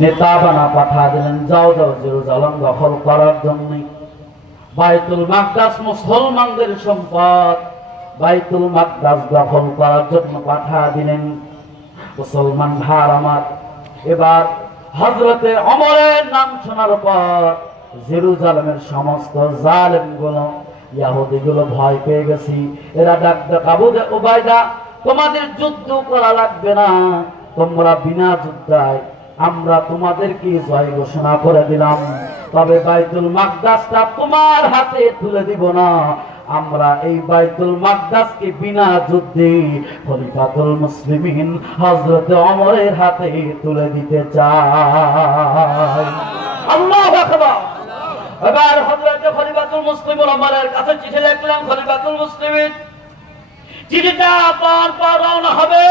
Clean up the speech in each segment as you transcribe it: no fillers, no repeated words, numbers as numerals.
নেতা বানা পাঠা দিলেন, যাও যাও জেরুজালেম দখল করার জন্য। বাইতুল মাকদাস মুসলমানদের সম্পদ, বাইতুল মাকদাস দখল করার জন্য পাঠা দিলেন। মুসলমান ভাই আমার, এবার হযরতে ওমরের নাম শোনার পর জেরুজালেমের সমস্ত জালেমগুলো, ইহুদিগুলো ভয় পেয়ে গেছি। এরা ডাকতে আবু উবাইদা, তোমাদের যুদ্ধ করা লাগবে না, তোমরা বিনা যুদ্ধায় আমরা তোমাদেরকে জয় ঘোষণা করে দিলাম, তবে বাইতুল মাকদাসটা তোমার হাতে তুলে দিব না। আমরা এই বাইতুল মাকদাসকে বিনা যুদ্ধে খলিফাতুল মুসলিমিন হযরত ওমরের হাতে তুলে দিতে চাই। আল্লাহু আকবার। এবার হযরত খলিফাতুল মুসলিমিন ওমরের কাছে চিঠি লিখলেন। খলিফাতুল মুসলিমিন চিঠিটা পর রওনা হবে।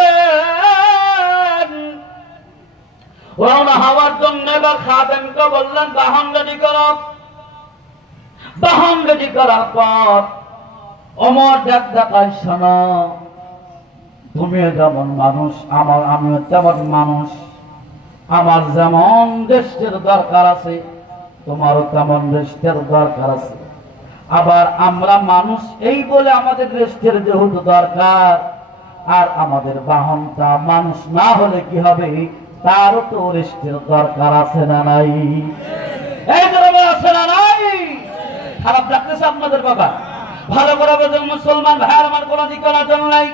রওনা হওয়ার জন্য এবার খাদেমকে বললেন বাহন রেডি করো। বাহন রেডি করার পর ওমর ডাকায়, শোনো, তুমিও যেমন মানুষ, আমিও তেমন মানুষ। আমার যেমন রেস্টের দরকার আছে, তোমারও তেমন রেস্টের দরকার আছে। আবার আমরা মানুষ এই বলে আমাদের রেস্টের যেহেতু দরকার, আর আমাদের বাহনটা মানুষ না হলে কি হবে, তারও তো রেস্টের দরকার আছে না নাই? এই ধরনের আছে না নাই? খারাপ লাগতেছে আপনাদের বাবা? ভালো করে বোঝেন মুসলমান ভাই আমার, কোন ঠিকানা চল নাই।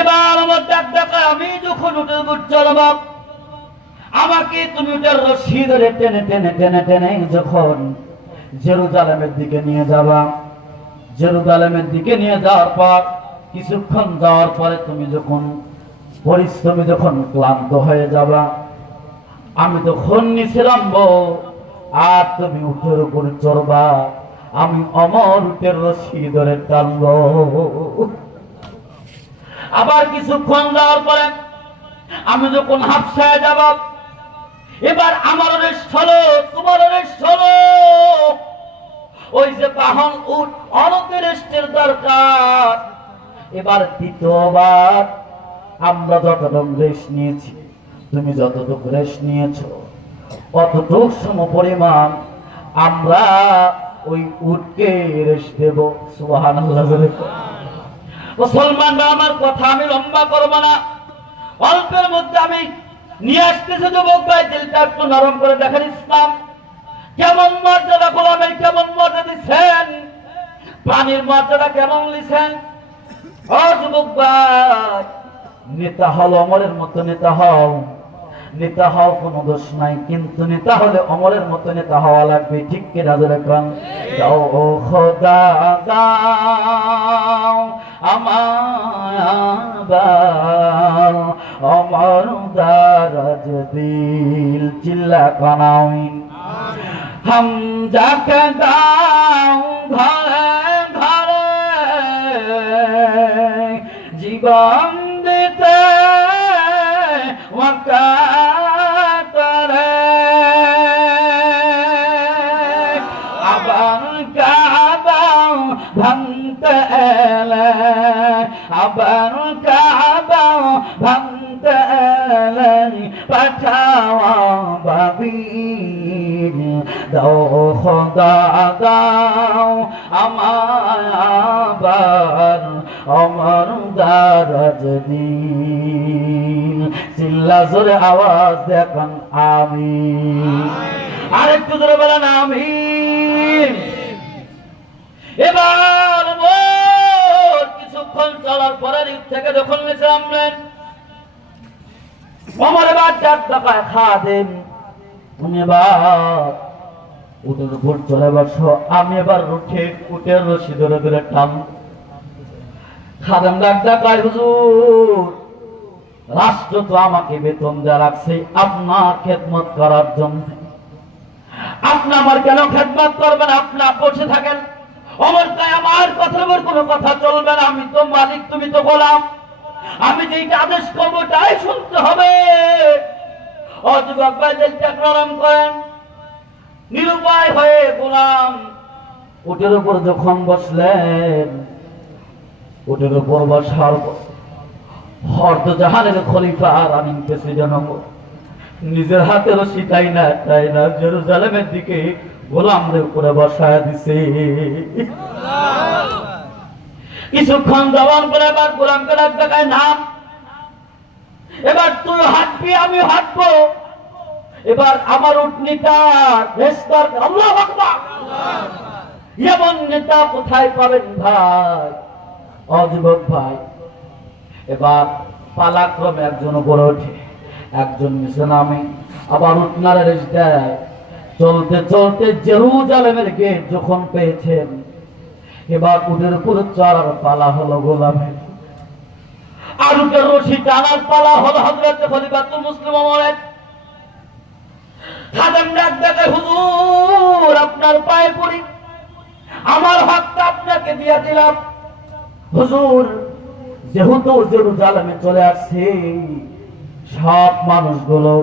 এবার আমার ডাকা, আমি যখন উঠে চলব, আমাকে তুমি উঠের রশি ধরে টেনে টেনে টেনে টেনে যখন জেরুজালেমের দিকে নিয়ে যাবা, জেরুজালেমের দিকে নিয়ে যাওয়ার পর কিছুক্ষণ যাওয়ার পরে তুমি যখন পরিশ্রমী যখন ক্লান্ত হয়ে যাবা, আমি তখন নিচে নামবো আর তুমি উঠের উপর চড়বা, আমি ওমর উটের রশি ধরে টানবো। আবার কিছুক্ষণ যাওয়ার পরে আমি যখন হাফসায় যাব, এবার আমার রেস্ট হলো, তোমার রেস্ট হলো। ওই যে বাহন উট অনতে রেস্টের দরকার। এবার দ্বিতীয়বার আমরা যতটুকু রেস্ট নিয়েছি, তুমি যতটুকু রেস্ট নিয়েছো, অতটুক সম পরিমাণ আমরা ওই উটকে রেস্ট দেব। সুবহানাল্লাহ। মুসলমান আমার কথা আমি লম্বা করব না, অল্পের মধ্যে আমি নিয়ে আসতেছি। যুবক ভাই, দিলটা একটু নরম করে দেখেন, ইসলাম কেমন মর্যাদা, গোলামের কেমন মর্যাদা দিচ্ছেন, প্রাণীর মর্যাদা কেমন লিছেন। ও যুবক ভাই, নেতা হল ওমরের মতো নেতা হও, নেতা হও কোনো দোষ নাই, কিন্তু নেতা হলে ওমরের মতো নেতা হওয়া লাগবে। ঠিক কি রাজুল কোন দাও ও খোদা দাও আমায় ওমর দারাজ দিল চিল্লা কানাউন হাম যাকে দাও ঘরে ঘরে জীবন দিতে ওয়াকাতরে আবার কাবা ভাঙতে এলে, আবার কাবা ভাঙতে এলে পাঠাওয়া বাবিল দাও খোদা দাও আমায় আবার ওমর দারাজ দিল। চিল্লা জোরে আওয়াজ দেখুন আমিন। আরেকটু জোরে বলেন আমিন। এবার কিছুক্ষণ চলার পরে থেকে যখন নিচে নামলেন, ওমর এবার ডাকায় খাদেম, তুমি এবার উটের উপর চলে বসো, আমি এবার উটের রশি ধরে ধরে টান। খাদেম ডাকায়, হুজুর রাষ্ট্র তো আমাকে বেতন দেওয়া রাখছে আপনার খেদমত করার জন্য, আপনি আমার কেন খেদমত করবেন? আপনার বসে থাকেন। ওমর তাই আমার কথার উপর কোনো কথা চলবে না, আমি তো মালিক, তুমি তো গোলাম, আমি যেটা আদেশ করবো তাই শুনতে হবে। অযুবক ভাই দিলটা নরম করেন, নিরুপায় হয়ে গোলাম উটের উপর যখন বসলেন, উটের উপর বসার হরদ জাহানের খলিফা আর আমিন প্রেসিডেন্ট হব, নিজের হাতে রশি তাই না জেরুজালেমের দিকে গোলামদের উপরে বসায় দিছে। কিছুক্ষণ জবান করে এবার গোলামকে ডাক দেখায়, নাম, এবার তুই হাঁটবি আমি হাঁটবো, এবার আমার উটনিটা রেস্তার আল্লাহু আকবার। এমন নেতা কোথায় পাবেন ভাই, অযুবক ভাই। এবার পালাক্রমে একজন উপরে ওঠে, একজন নিচে নামে, আবার উটনারে রেস দেয়। চলতে চলতে জেরুজালেমের গেট যখন পেয়েছেন, এবার উটের উপরে চড়ার পালা হলো গোলামের, আর উটের রশি টানার পালা হলো হযরত খলিফাতুল মুসলিম ওমরের। খাদেম ডাক দেখায়, হুজুর আপনার পায়ে পড়ি, আমার হকটা আপনাকে দিয়ে দিলাম। হুজুর যেহেতু জেরুজালেমে চলে আসছে, সব মানুষগুলো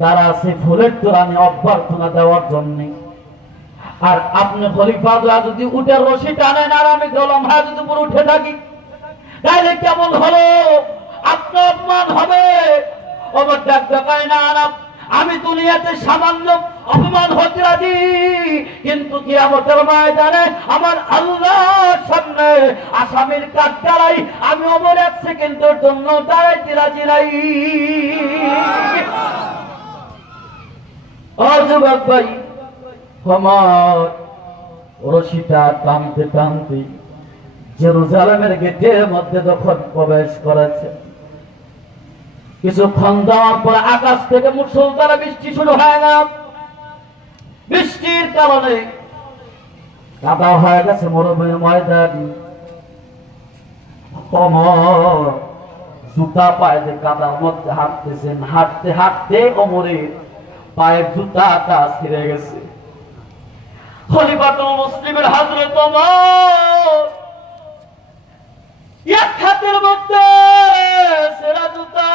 তারা আছে ফুলের তোরণে অভ্যর্থনা দেওয়ার জন্য, আর আপনি খলিফা যদি উটের রশি টানেন আর আমি গোলাম হ্যাঁ যদি পুরো উঠে থাকি, তাহলে কেমন হলো, আপনার অপমান হবে। ওমর ডাক দেখায়, না না, আমি দুনিয়াতে সামান্য অপমান হতে রাজি, কিন্তু কিয়ামতের ময়দানে আমার আল্লাহর সামনে আসামির কাঠগড়াই আমি ওমর 1 সেকেন্ডের জন্য দাঁড়াইতে রাজি নাই। ও যুবক ভাই, ওমর রশিটা টানতে টানতে জেরুজালেমের গেটের মধ্যে যখন প্রবেশ করেছে, কিছুক্ষণ যাওয়ার পর আকাশ থেকে মুষলধারে বৃষ্টি শুরু হয়ে গেল। বৃষ্টির কারণে কাদা হয়ে গেছে মরুভূমির ময়দান। ওমর জুতা পায়ে যে কাদার মধ্যে হাঁটতেছেন, হাঁটতে হাঁটতে ওমরের পায়ের জুতাটা ছিঁড়ে গেছে। খলিফাতুল মুসলিমের হযরত ওমর এক হাতের মধ্যে ছেঁড়া জুতা,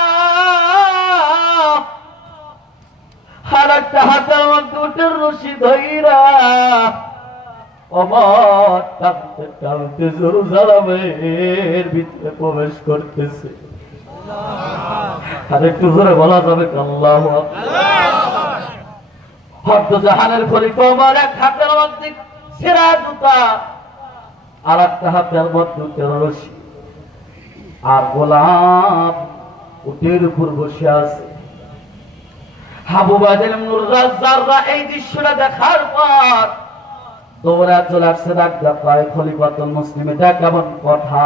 আর একটা হাতের মধ্যে উটের রশি ধইরা ওমর টানতে টানতে জেরুজালেমের ভিতরে প্রবেশ করতেছে। আর একটু জোরে বলা যাবে আল্লাহু আকবার। হযরত জাহানের খলিফা ওমর এক হাতের মধ্যে ছেঁড়া জুতা, আর একটা হাতের মধ্যে উটের রশি, আর গোলাম উটের উপর বসে আছে। আবু বকর মুররাজ্জাররা এই দৃশ্যটা দেখার পর দৌড়া চলে আসছে, ডাক দেয়, খলিফাতুল মুসলিম এটা কেমন কথা,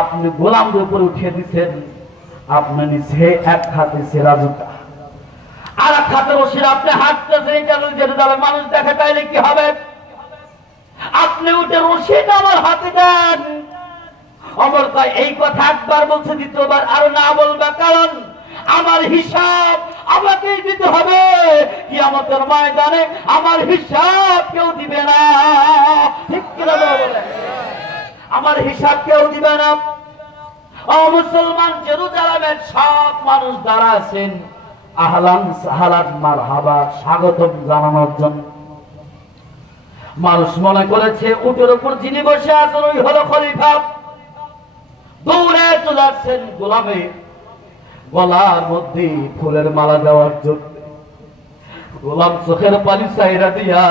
আপনি গোলামদের উপর উঠিয়ে দিচ্ছেন, আপনি নিচে এক হাতে ছেঁড়া জুতা আর এক হাতে রশি, আপনি হাঁটতেছেন, জেরুজালেম মানুষ দেখে, তাইলে কি হবে? আপনি উঠে রশিটা আমার হাতে দেন। ওমর কয়, এই কথা একবার বলছে, দ্বিতীয়বার আর না বলবে, কারণ আমার হিসাব আমাকেই দিতে হবে। কিয়ামতের ময়দানে আমার হিসাব কেউ দিবে না, ঠিক কিনা বলে? আমার হিসাব কেউ দিবে না। ও মুসলমান, জেরুজালেমের সব মানুষ যারা আছেন, আহলান সাহলান মারহাবা, স্বাগতম জানানোর জন্য। মানুষ মনে করেছে উটের উপর যিনি বসে আছেন ওই হলো খলিফা। দৌড়ে চলে আসছেন গোলামের গলার মধ্যে ফুলের মালা দেওয়ার জন্য। গোলাম চোখের পানি চাইরা দিয়া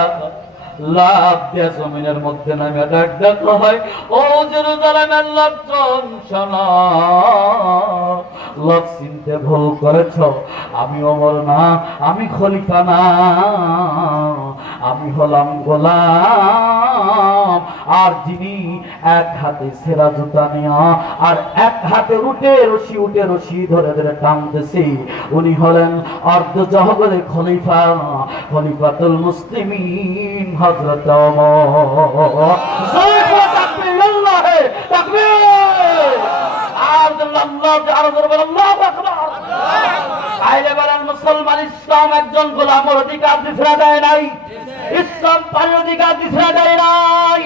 লাভ দিয়া জমিনের মধ্যে নামে ডাক ডাকলো হয়, ও জেরুজালেমের লোকজন শোনো, লোক চিনতে ভুল করেছ, আমি ওমর না, আমি খলিফা না, আমি হলাম গোলাম। আর যিনি এক হাতে ছেঁড়া জুতা নেওয়া আর এক হাতে উটে রশি ধরে ধরে টানতেছি, উনি হলেন অর্ধ জগতের খলিফা, খলিফাতুল মুসলিমিন হযরত ওমর। তাকবীর, আল্লাহু তাকবীর, আল্লাহু আকবার। আইলে বলেন মুসলমান, ইসলাম একজন গোলামের অধিকার দিছরা দেয় নাই, ইসলাম পানির অধিকার দিছরা দেয় নাই।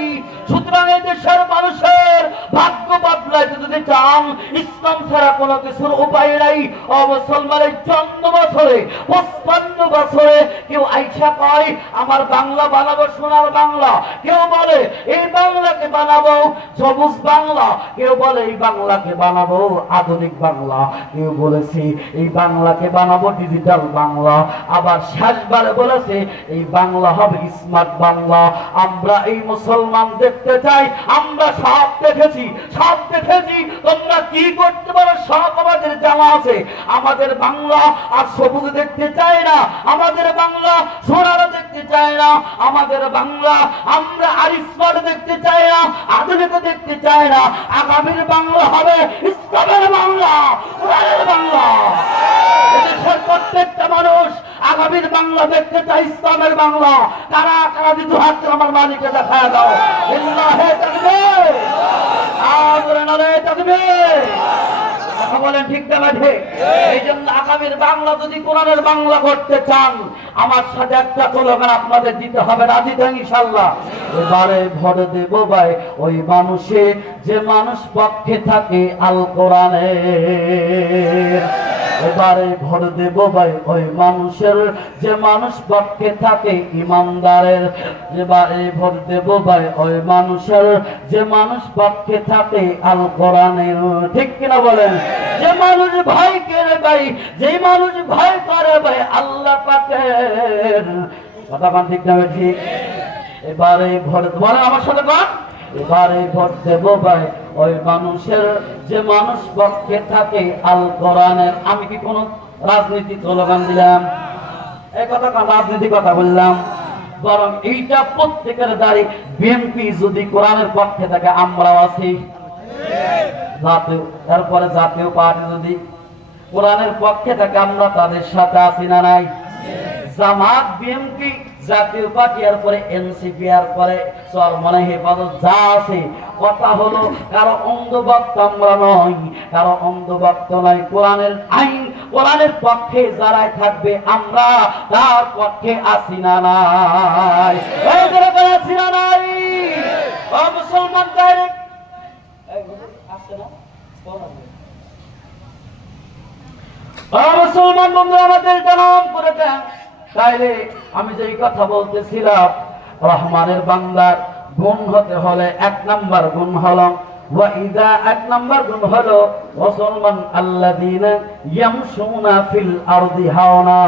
সুতরাং এই দেশের মানুষের ভাগ্য বদলাইতে যদি যদি চান ইসলাম ছাড়া কোনো কিছুর উপায় নাই। ও মুসলমানের জন্ম বছরে 55 বছরে কেউ আইসা কয় আমার বাংলা বানাবো সোনার বাংলা, কেউ বলে এই বাংলাকে বানাবো সবুজ বাংলা, কেউ বলে এই বাংলাকে বানাবো আধুনিক বাংলা, কেউ বলেছে এই বাংলাকে বানাবো ডিজিটাল বাংলা, আবার শেষবারে বলেছে এই বাংলা হবে স্মার্ট বাংলা। আমরা এই মুসলমান দেখতে চাই, আমরা সব দেখেছি, সব দেখেছি, তোমরা কি করতে পারো সব আমাদের জানা আছে। আমাদের বাংলা আর সবুজ দেখতে চায় না, আমাদের বাংলা সোনারা দেখতে চায় না, আমাদের বাংলা আমরা আর স্মার্ট দেখতে চাই না, আধুনিক দেখতে চায় না। আগামীর বাংলা হবে ইসলামের বাংলা, কোরআনের বাংলা। দেশের প্রত্যেকটা মানুষ আগামীর বাংলা দেখতে চাই, ইসলামের বাংলা। কারা কারা দিতে হাত আমার মালিককে দেখায় দাও। ইল্লাহে তাকবীর, আল্লাহু নারে তাকবীর। কথা বলেন ঠিক না ঠিক? এই জন্য আগামীর বাংলা যদি কোরআনের বাংলা করতে চান আমার সাথে একটা স্লোগান আপনাদের দিতে হবে, রাজি তো ইনশাআল্লাহ? এবারে ভোট দেব ভাই ওই মানুষে যে মানুষ পক্ষে থাকে আল কোরআনের। এবারে ভোট দেব ভাই ওই মানুষের যে মানুষ পক্ষে থাকে ইমানদারের। এবারে ভোট দেব ভাই ওই মানুষের যে মানুষ পক্ষে থাকে আল কোরআনের। ঠিক কিনা বলেন? যে মানুষ ভয় করে ভাই, যে মানুষ ভয় করে ভাই আল্লাহ পাকের। কথা বলেন ঠিক না ঠিক? এবারে ভোট বলেন আমার সাথে বল, এবারে ভোট দেব ভাই ওই মানুষের যে মানুষ পক্ষে থাকে আল কোরআনের। আমি কি কোন রাজনীতি স্লোগান দিলাম? এই কথা রাজনীতি কথা বললাম? বরং এইটা প্রত্যেকের দাঁড়ি। বিএনপি যদি কোরআনের পক্ষে থাকে আমরাও আছি, জাতীয় তারপরে জাতীয় পার্টি যদি কোরআনের পক্ষে থাকে আমরা তাদের সাথে আছি না নাই? জামাত বিএনপি জাতীয় পার্টি আর পরে এনসিপি আর পরে চরমনে হেফাজত যা আছে, কথা হলো কারো অন্ধভক্ত আমরা নই, কারো অন্ধভক্ত নাই। কোরআনের আইন কোরআনের পক্ষে যারাই থাকবে আমরা তার পক্ষে আছি না নাই? আছি না নাই? ও মুসলমান ডাইরেক্ট আসছে না? ও মুসলমান বন্ধু আমাদের জানাম করে দেন। তাইলে আমি যে কথা বলতেছিলাম, রহমানের বান্দার গুণ হতে হলে 1 নাম্বার গুণ হলো ওয়াইদা, 1 নাম্বার গুণ হলো মুসলমান আল্লাযীনা ইয়ামশুনা ফিল আরদি হাওনা,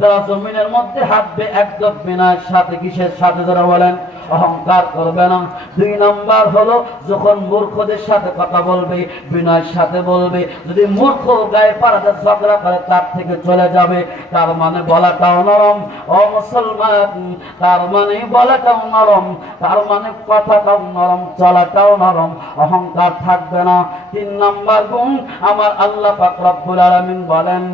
যারা জমিনের মধ্যে হাঁটবে একদম বিনয়ের সাথে। কিসের সাথে? যারা বলেন অহংকার করবে না। 2 নাম্বার হলো যখন মূর্খদের সাথে কথা বলবে বিনয়ের সাথে বলবে। যদি মূর্খ গায়ে পাড়াতে ঝগড়া করে তার থেকে চলে যাবে, তার মানে বলাটাও নরম। ও মুসলমান, তার মানে বলাটাও নরম, তার মানে কথাটাও নরম, চলাটাও নরম, অহংকার থাকবে না। 3 নাম্বার গুণ আমার আল্লাহ পাক রব্বুল আলামিন বলেন